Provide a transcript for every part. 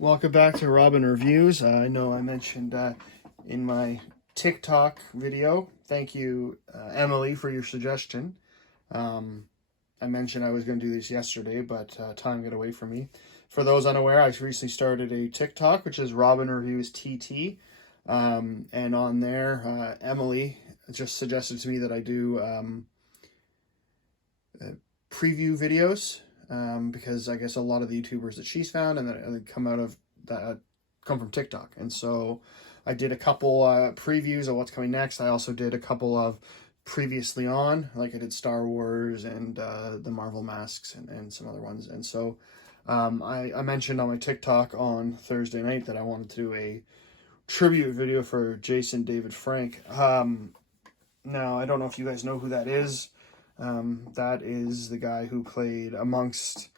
Welcome back to Robin Reviews. I know I mentioned in my TikTok video, thank you, Emily, for your suggestion. I mentioned I was going to do this yesterday, but time got away from me. For those unaware, I recently started a TikTok, which is Robin Reviews TT. And on there, Emily just suggested to me that I do preview videos. Because I guess a lot of the YouTubers that she's found and that come out of that come from TikTok. And so I did a couple previews of what's coming next. I also did a couple of previously on, like I did Star Wars and the Marvel masks and some other ones. And so I mentioned on my TikTok on Thursday night that I wanted to do a tribute video for Jason David Frank. Now, I don't know if you guys know who that is. That is the guy who played, amongst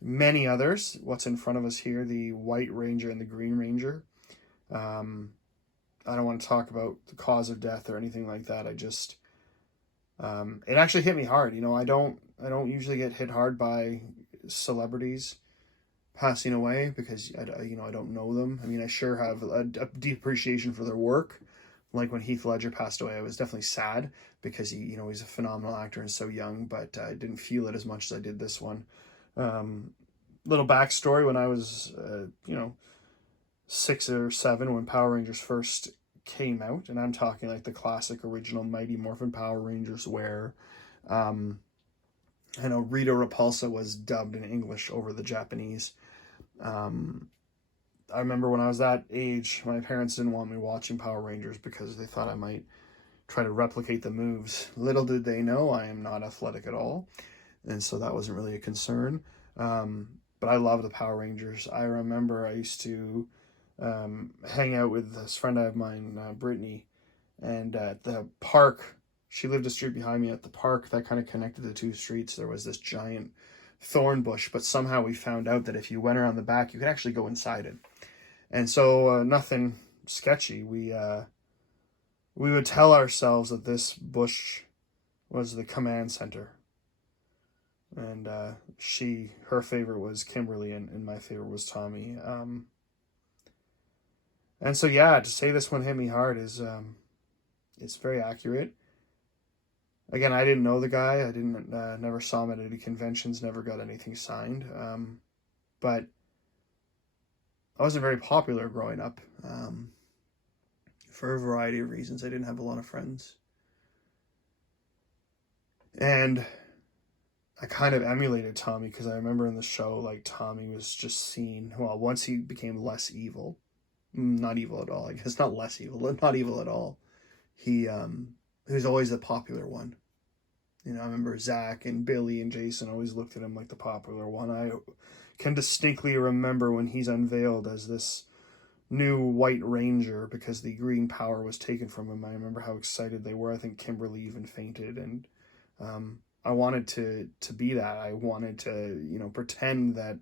many others, what's in front of us here, the White Ranger and the Green Ranger. I don't want to talk about the cause of death or anything like that. I just, it actually hit me hard. You know, I don't usually get hit hard by celebrities passing away because I don't know them. I mean, I sure have a deep appreciation for their work. Like when Heath Ledger passed away, I was definitely sad because he's a phenomenal actor and so young, but I didn't feel it as much as I did this one. Little backstory: when I was, 6 or 7, when Power Rangers first came out, and I'm talking like the classic original Mighty Morphin Power Rangers, where I know Rita Repulsa was dubbed in English over the Japanese. I remember when I was that age, my parents didn't want me watching Power Rangers because they thought I might try to replicate the moves. Little did they know I am not athletic at all, and so that wasn't really a concern. But I love the Power Rangers. I remember I used to hang out with this friend of mine, Brittany, and at the park, she lived a street behind me. At the park that kind of connected the two streets, there was this giant thorn bush, but somehow we found out that if you went around the back, you could actually go inside it. And so nothing sketchy. We would tell ourselves that this bush was the command center. And her favorite was Kimberly, and my favorite was Tommy. And so, yeah, to say this one hit me hard is, it's very accurate. Again, I didn't know the guy. I didn't, never saw him at any conventions, never got anything signed. But I wasn't very popular growing up, for a variety of reasons. I didn't have a lot of friends. And I kind of emulated Tommy because I remember in the show, like, Tommy was just seen, well, once he became less evil, not evil at all, I guess, not less evil, not evil at all, he was always the popular one. You know, I remember Zach and Billy and Jason always looked at him like the popular one. I can distinctly remember when he's unveiled as this new White Ranger because the green power was taken from him. I remember how excited they were. I think Kimberly even fainted, and I wanted to be that. I wanted to, pretend that,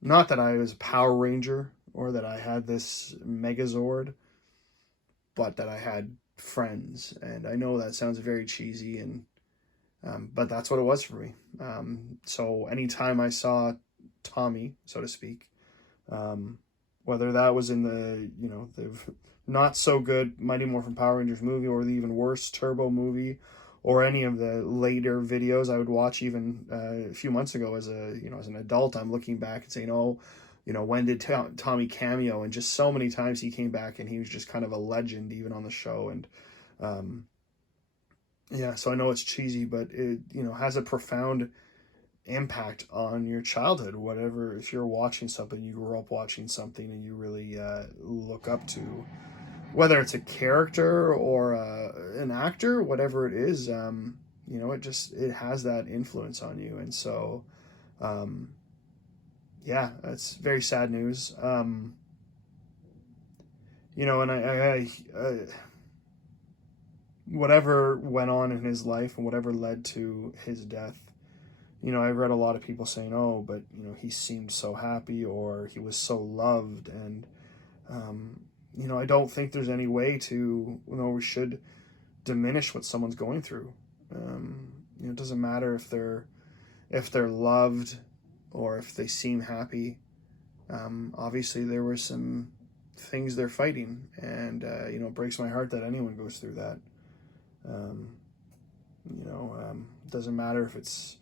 not that I was a Power Ranger or that I had this Megazord, but that I had friends. And I know that sounds very cheesy, and but that's what it was for me. So anytime I saw Tommy, so to speak, whether that was in the not so good Mighty Morphin Power Rangers movie or the even worse Turbo movie, or any of the later videos I would watch even a few months ago as an adult, I'm looking back and saying, oh, when did Tommy cameo? And just so many times he came back and he was just kind of a legend even on the show. And yeah, so I know it's cheesy, but it has a profound impact on your childhood. Whatever, if you're watching something, you grew up watching something and you really look up to, whether it's a character or an actor, whatever it is, it has that influence on you. And so, yeah, it's very sad news. And I whatever went on in his life and whatever led to his death, I've read a lot of people saying, oh, but, he seemed so happy or he was so loved. And, I don't think there's any way to, we should diminish what someone's going through. It doesn't matter if they're loved or if they seem happy. Obviously, there were some things they're fighting, and it breaks my heart that anyone goes through that. Doesn't matter if it's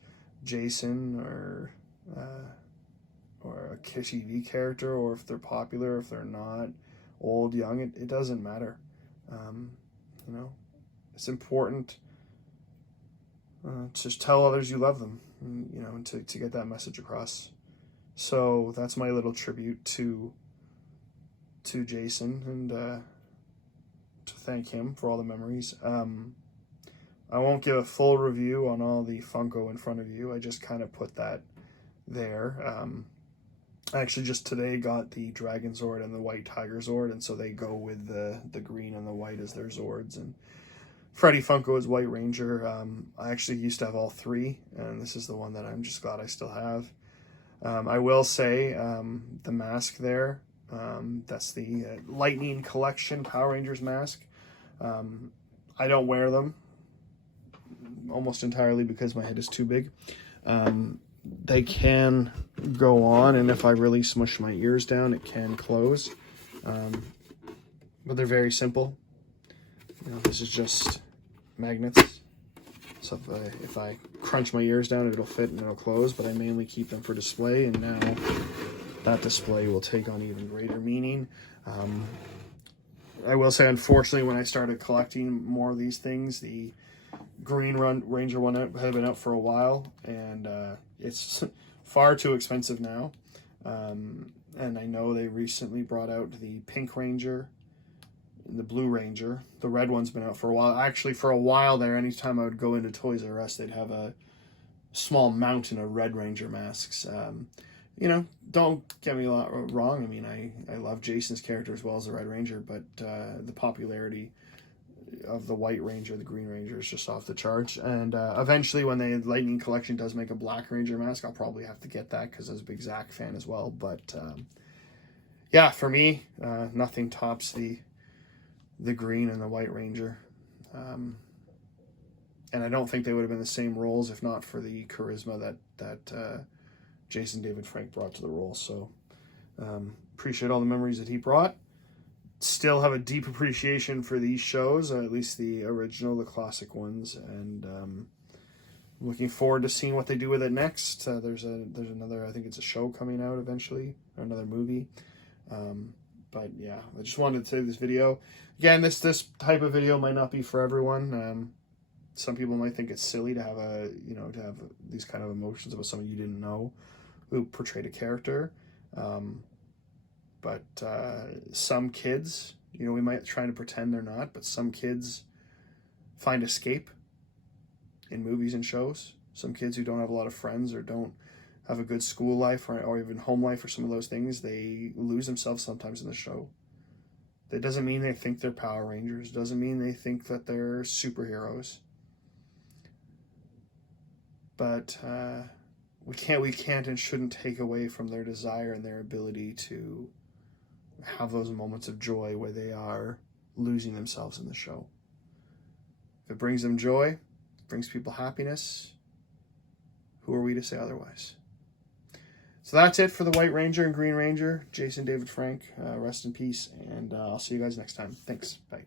Jason or a TV character, or if they're popular, if they're not, old, young, it doesn't matter. It's important to just tell others you love them, and to get that message across. So that's my little tribute to Jason, and to thank him for all the memories. I won't give a full review on all the Funko in front of you. I just kind of put that there. I actually just today got the Dragon Zord and the White Tiger Zord, and so they go with the green and the white as their Zords. And Freddy Funko is White Ranger. I actually used to have all three, and this is the one that I'm just glad I still have. I will say the mask there, that's the Lightning Collection Power Rangers mask. I don't wear them almost entirely because my head is too big. They can go on, and if I really smush my ears down, it can close. But they're very simple. This is just magnets. So if I crunch my ears down, it'll fit and it'll close, but I mainly keep them for display, and now that display will take on even greater meaning. I will say, unfortunately, when I started collecting more of these things, the Green Ranger one had been out for a while, and it's far too expensive now. And I know they recently brought out the Pink Ranger and the Blue Ranger. The red one's been out for a while. Actually, for a while there, anytime I would go into Toys R Us, they'd have a small mountain of Red Ranger masks. Don't get me wrong. I mean, I love Jason's character as well as the Red Ranger, but the popularity of the White Ranger, the Green Ranger, is just off the charts. And eventually, when the Lightning Collection does make a Black Ranger mask, I'll probably have to get that because I was a big Zack fan as well. But yeah, for me, nothing tops the Green and the White Ranger. And I don't think they would have been the same roles if not for the charisma that Jason David Frank brought to the role. So appreciate all the memories that he brought. Still have a deep appreciation for these shows, at least the original, the classic ones, and looking forward to seeing what they do with it next. There's another, I think it's a show coming out eventually, or another movie. But yeah, I just wanted to say this video. Again, this type of video might not be for everyone. Some people might think it's silly to have to have these kind of emotions about someone you didn't know who portrayed a character. But some kids, we might try to pretend they're not, but some kids find escape in movies and shows. Some kids who don't have a lot of friends or don't have a good school life or even home life or some of those things, they lose themselves sometimes in the show. That doesn't mean they think they're Power Rangers. Doesn't mean they think that they're superheroes. But we can't and shouldn't take away from their desire and their ability to have those moments of joy where they are losing themselves in the show. If it brings them joy, brings people happiness, who are we to say otherwise? So that's it for the White Ranger and Green Ranger. Jason David Frank, rest in peace, and I'll see you guys next time. Thanks. Bye.